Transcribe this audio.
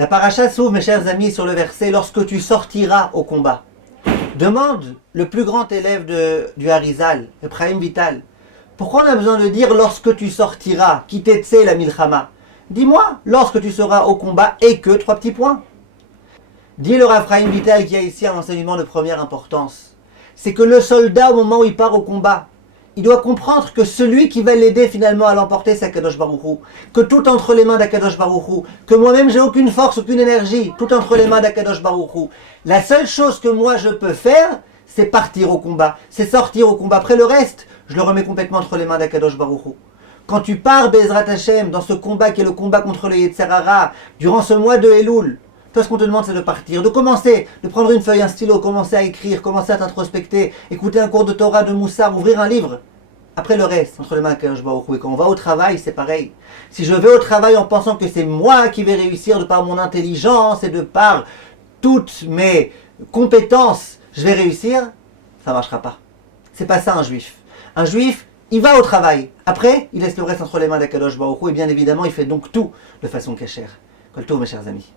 La paracha s'ouvre, mes chers amis, sur le verset « Lorsque tu sortiras au combat ». Demande le plus grand élève du Harizal, le Chaim Vital, pourquoi on a besoin de dire « lorsque tu sortiras » qui t'etse la milchama. Dis-moi, lorsque tu seras au combat et que, 3 petits points. Dit le Rav Chaim Vital qui a ici un enseignement de première importance. C'est que le soldat, au moment où il part au combat, il doit comprendre que celui qui va l'aider finalement à l'emporter, c'est Akadosh Baruch Hu. Que tout entre les mains d'Akadosh Baruch Hu. Que moi-même, j'ai aucune force, aucune énergie. Tout entre les mains d'Akadosh Baruch Hu. La seule chose que moi je peux faire, c'est partir au combat. C'est sortir au combat. Après le reste, je le remets complètement entre les mains d'Akadosh Baruch Hu. Quand tu pars, Bezrat Hashem, dans ce combat qui est le combat contre le Yetzer Hara, durant ce mois de Elul, toi, ce qu'on te demande, c'est de partir, de commencer, de prendre une feuille, un stylo, commencer à écrire, commencer à t'introspecter, écouter un cours de Torah, de Moussar, ouvrir un livre. Après le reste, entre les mains d'Akadosh Baruch Hu. Et quand on va au travail, c'est pareil. Si je vais au travail en pensant que c'est moi qui vais réussir de par mon intelligence et de par toutes mes compétences, je vais réussir, ça ne marchera pas. C'est pas ça un juif. Un juif, il va au travail. Après, il laisse le reste entre les mains d'Akadosh Baruch Hu et bien évidemment, il fait donc tout de façon cachère. Kol tov, mes chers amis.